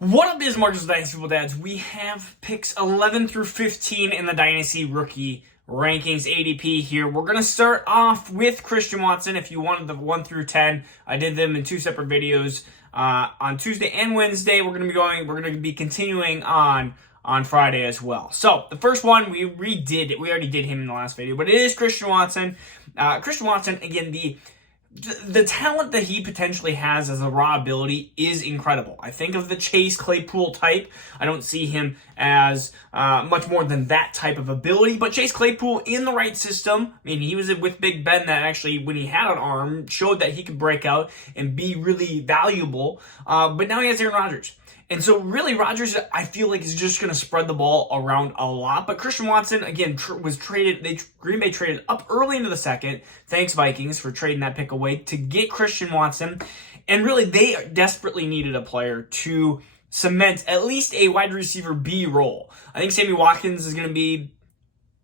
What up, is Marcus Dynasty Football Dads? We have picks 11 through 15 in the Dynasty Rookie Rankings ADP here. We're going to start off with Christian Watson. If you wanted the 1 through 10, I did them in two separate videos on Tuesday and Wednesday. We're going to be continuing on Friday as well. So the first one, we redid it. We already did him in the last video, but it is Christian Watson. Christian Watson, again, the talent that he potentially has as a raw ability is incredible. I think of the Chase Claypool type. I don't see him as much more than that type of ability, but Chase Claypool in the right system. I mean, he was with Big Ben that actually, when he had an arm, showed that he could break out and be really valuable. But now he has Aaron Rodgers. And so really Rodgers, I feel like, is just going to spread the ball around a lot. But Christian Watson, again, was traded. Green Bay traded up early into the second. Thanks, Vikings, for trading that pick away to get Christian Watson. And really, they desperately needed a player to cement at least a wide receiver B role. I think Sammy Watkins is going to be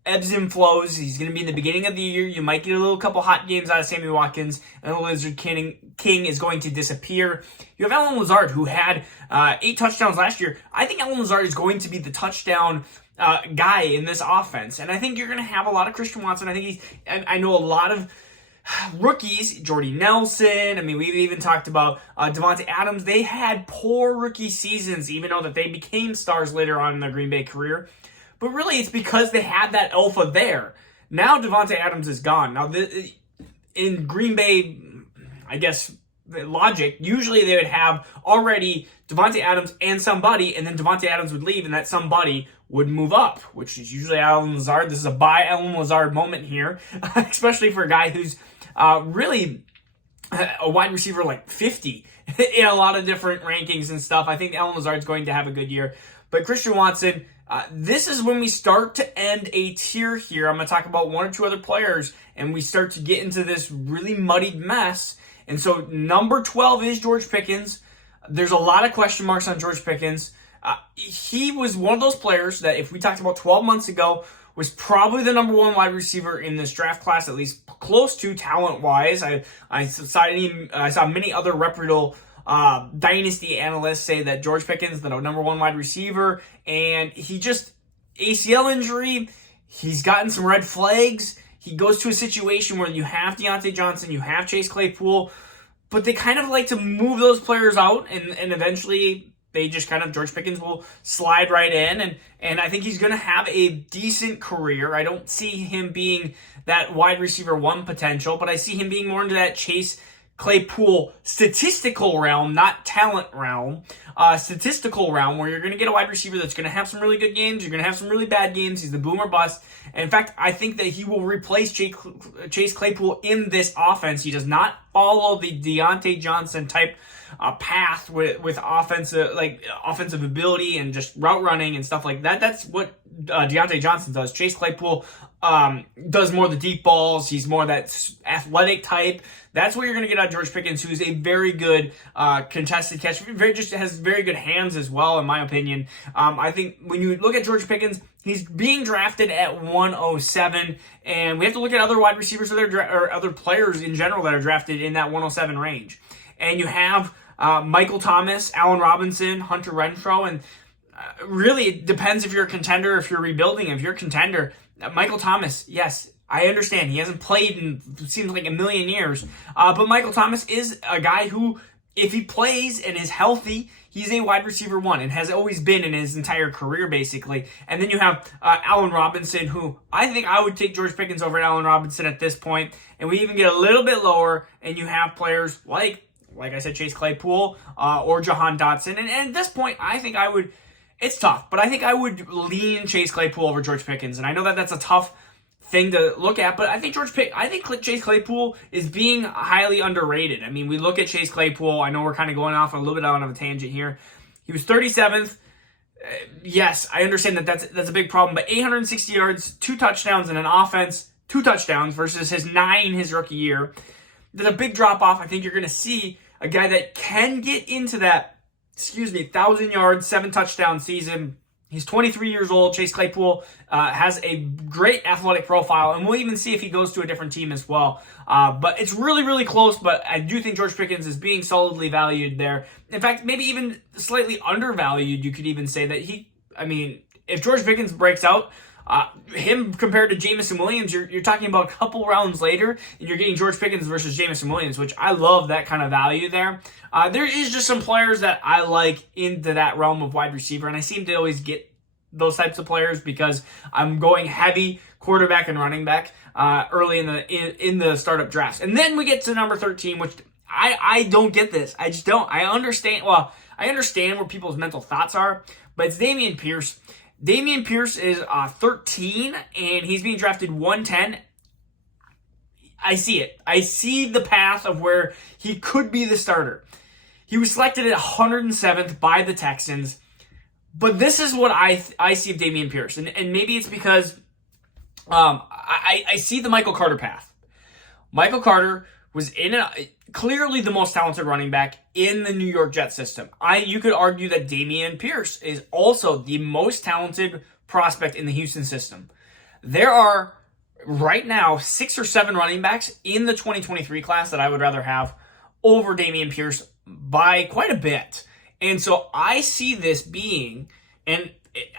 ebbs and flows. He's going to be in the beginning of the year. You might get a little couple hot games out of Sammy Watkins, and the Lizard King is going to disappear. You have Allen Lazard, who had 8 touchdowns last year. I think Allen Lazard is going to be the touchdown guy in this offense, and I think you're going to have a lot of Christian Watson. I know a lot of rookies, Jordy Nelson. I mean, we've even talked about Davante Adams. They had poor rookie seasons, even though that they became stars later on in their Green Bay career. But really, it's because they had that alpha there. Now Davante Adams is gone. Now, in Green Bay, I guess, logic, usually they would have already Davante Adams and somebody, and then Davante Adams would leave, and that somebody would move up, which is usually Allen Lazard. This is a buy Allen Lazard moment here, especially for a guy who's really a wide receiver like 50 in a lot of different rankings and stuff. I think Allen Lazard's going to have a good year. But Christian Watson, this is when we start to end a tier here. I'm going to talk about one or two other players, and we start to get into this really muddied mess. And so number 12 is George Pickens. There's a lot of question marks on George Pickens. He was one of those players that, if we talked about 12 months ago, was probably the number 1 wide receiver in this draft class, at least close to talent-wise. I saw many other reputable Dynasty analysts say that George Pickens is the number 1 wide receiver, and he just, ACL injury, he's gotten some red flags. He goes to a situation where you have Diontae Johnson, you have Chase Claypool, but they kind of like to move those players out, and eventually they just kind of, George Pickens will slide right in, and I think he's going to have a decent career. I don't see him being that wide receiver 1 potential, but I see him being more into that Chase Claypool statistical realm, not talent realm, statistical realm, where you're going to get a wide receiver that's going to have some really good games, you're going to have some really bad games. He's the boom or bust. And in fact, I think that he will replace Chase Claypool in this offense. He does not follow the Diontae Johnson type path with offensive ability and just route running and stuff like that. That's what Diontae Johnson does. Chase Claypool does more of the deep balls. He's more that athletic type. That's what you're going to get out of George Pickens, who's a very good contested catch. Just has very good hands as well, in my opinion. I think when you look at George Pickens, he's being drafted at 107, and we have to look at other wide receivers or other players in general that are drafted in that 107 range. And you have Michael Thomas, Allen Robinson, Hunter Renfrow, and really it depends if you're a contender, if you're rebuilding. If you're a contender, Michael Thomas, yes, I understand. He hasn't played in, seems like, a million years. But Michael Thomas is a guy who, if he plays and is healthy, he's a wide receiver 1 and has always been in his entire career, basically. And then you have Allen Robinson, who I think I would take George Pickens over Allen Robinson at this point. And we even get a little bit lower, and you have players like I said, Chase Claypool or Jahan Dotson. And at this point, I think I would, it's tough, but I think I would lean Chase Claypool over George Pickens. And I know that that's a tough thing to look at, but I think Chase Claypool is being highly underrated. I mean, we look at Chase Claypool. I know we're kind of going off a little bit on a tangent here. He was 37th. Yes, I understand that that's a big problem, but 860 yards, 2 touchdowns in an offense, 2 touchdowns versus his 9 his rookie year. There's a big drop off. I think you're going to see a guy that can get into that, 1,000 yards, 7 touchdown season He's 23 years old. Chase Claypool has a great athletic profile, and we'll even see if he goes to a different team as well. But it's really, really close, but I do think George Pickens is being solidly valued there. In fact, maybe even slightly undervalued, you could even say that if George Pickens breaks out, him compared to Jameson Williams, you're talking about a couple rounds later, and you're getting George Pickens versus Jameson Williams, which I love that kind of value there. There is just some players that I like into that realm of wide receiver, and I seem to always get those types of players because I'm going heavy quarterback and running back early in the startup drafts. And then we get to number 13, which I don't get this. I just don't. I understand where people's mental thoughts are, but it's Dameon Pierce. Dameon Pierce is 13, and he's being drafted 110. I see it. I see the path of where he could be the starter. He was selected at 107th by the Texans, but this is what I see of Dameon Pierce, and maybe it's because I see the Michael Carter path. Michael Carter was clearly the most talented running back in the New York Jets system. You could argue that Dameon Pierce is also the most talented prospect in the Houston system. There are right now 6 or 7 running backs in the 2023 class that I would rather have over Dameon Pierce by quite a bit. And so I see this being, and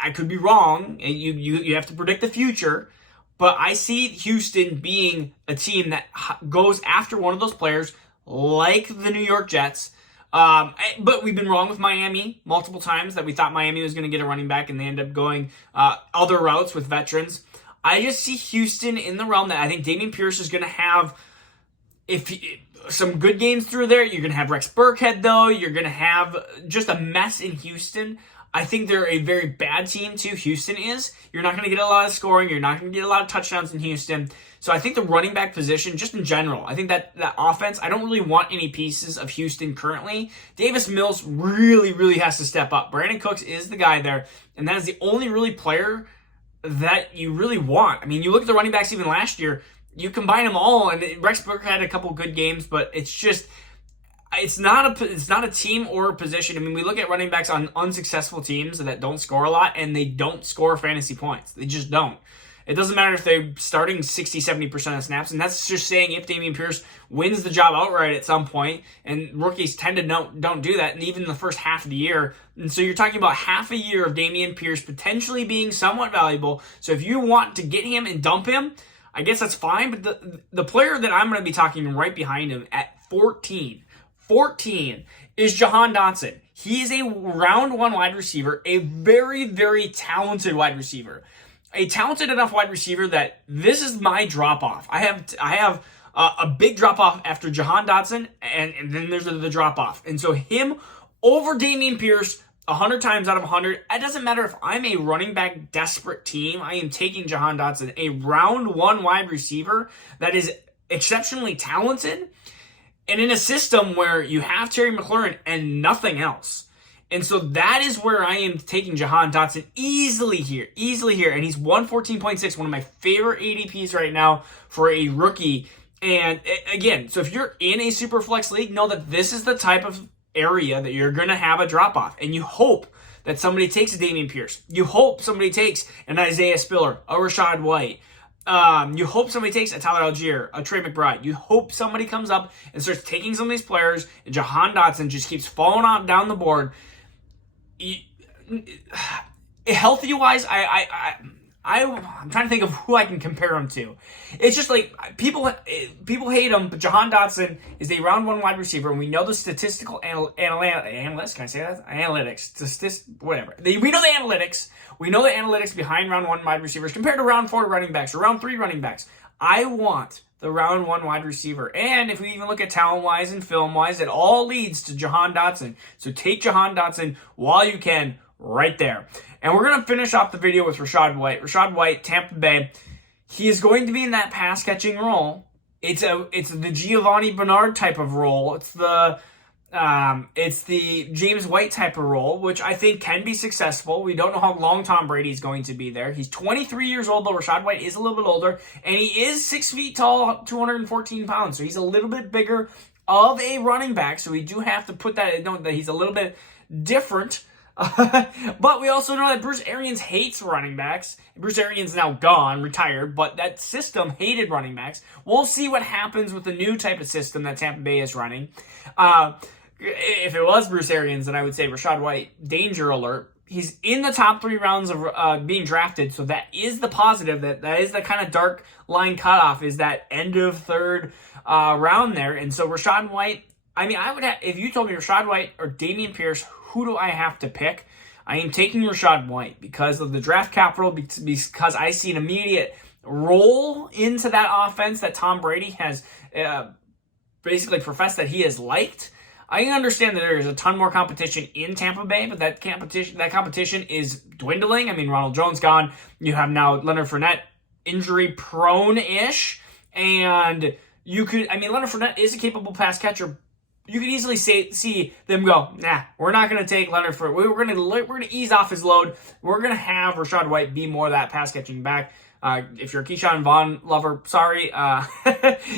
I could be wrong, and you have to predict the future, but I see Houston being a team that goes after one of those players like the New York Jets. But we've been wrong with Miami multiple times that we thought Miami was going to get a running back, and they end up going other routes with veterans. I just see Houston in the realm that I think Dameon Pierce is going to have some good games through there. You're going to have Rex Burkhead, though. You're going to have just a mess in Houston. I think they're a very bad team, too. Houston is. You're not going to get a lot of scoring. You're not going to get a lot of touchdowns in Houston. So I think the running back position, just in general, I think that offense, I don't really want any pieces of Houston currently. Davis Mills really, really has to step up. Brandon Cooks is the guy there, and that is the only really player that you really want. I mean, you look at the running backs even last year, you combine them all, and Rex Burkhead had a couple good games, but it's just... It's not a team or a position. I mean, we look at running backs on unsuccessful teams that don't score a lot, and they don't score fantasy points. They just don't. It doesn't matter if they're starting 60, 70% of snaps, and that's just saying if Dameon Pierce wins the job outright at some point, and rookies tend to don't do that, and even the first half of the year. And so you're talking about half a year of Dameon Pierce potentially being somewhat valuable. So if you want to get him and dump him, I guess that's fine, but the player that I'm going to be talking right behind him at 14 is Jahan Dotson. He is a round 1 wide receiver, a very, very talented wide receiver. A talented enough wide receiver that this is my drop-off. I have a big drop-off after Jahan Dotson, and then there's the drop-off. And so him over Dameon Pierce 100 times out of 100, it doesn't matter if I'm a running back desperate team, I am taking Jahan Dotson, a round 1 wide receiver that is exceptionally talented, and in a system where you have Terry McLaurin and nothing else. And so that is where I am taking Jahan Dotson easily here. And he's 114.6, one of my favorite ADPs right now for a rookie. And again, so if you're in a super flex league, know that this is the type of area that you're going to have a drop-off. And you hope that somebody takes a Dameon Pierce. You hope somebody takes an Isaiah Spiller, a Rashad White. You hope somebody takes a Tyler Algier, a Trey McBride. You hope somebody comes up and starts taking some of these players, and Jahan Dotson just keeps falling on down the board. Healthy-wise, I'm trying to think of who I can compare him to. It's just like people hate him, but Jahan Dotson is a round 1 wide receiver, and we know the statistical analysts. Can I say that? Analytics, whatever. We know the analytics. We know the analytics behind round 1 wide receivers compared to round 4 running backs or round 3 running backs. I want the round 1 wide receiver, and if we even look at talent-wise and film-wise, it all leads to Jahan Dotson. So take Jahan Dotson while you can, right there. And we're going to finish off the video with Rashad White. Rashad White, Tampa Bay. He is going to be in that pass-catching role. It's the Giovanni Bernard type of role. It's the James White type of role, which I think can be successful. We don't know how long Tom Brady is going to be there. He's 23 years old, though Rashad White is a little bit older, and he is 6 feet tall, 214 pounds. So he's a little bit bigger of a running back. So we do have to put that in, that he's a little bit different But we also know that Bruce Arians hates running backs. Bruce Arians now gone, retired, but that system hated running backs. We'll see what happens with the new type of system that Tampa Bay is running. If it was Bruce Arians, then I would say Rachaad White, danger alert. He's in the top 3 rounds of being drafted, so that is the positive. That is the kind of dark line cutoff, is that end of 3rd round there. And so Rachaad White, I mean, I would have, if you told me Rachaad White or Dameon Pierce, who do I have to pick? I am taking Rachaad White because of the draft capital, because I see an immediate role into that offense that Tom Brady has basically professed that he has liked. I understand that there is a ton more competition in Tampa Bay, but that competition is dwindling. I mean, Ronald Jones gone. You have now Leonard Fournette, injury prone-ish, and Leonard Fournette is a capable pass catcher. You could easily see them go, nah, we're not going to take Leonard Fournette. We're going to ease off his load. We're going to have Rachaad White be more of that pass catching back. If you're a Keyshawn Vaughn lover, sorry,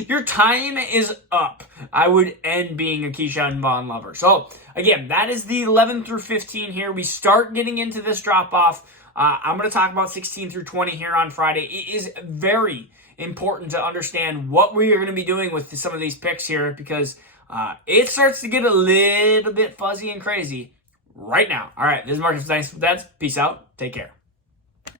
your time is up. I would end being a Keyshawn Vaughn lover. So, again, that is the 11 through 15 here. We start getting into this drop-off. I'm going to talk about 16 through 20 here on Friday. It is very important to understand what we are going to be doing with some of these picks here, because it starts to get a little bit fuzzy and crazy right now. All right, this is Marcus with Dynasty Fun. Peace out. Take care.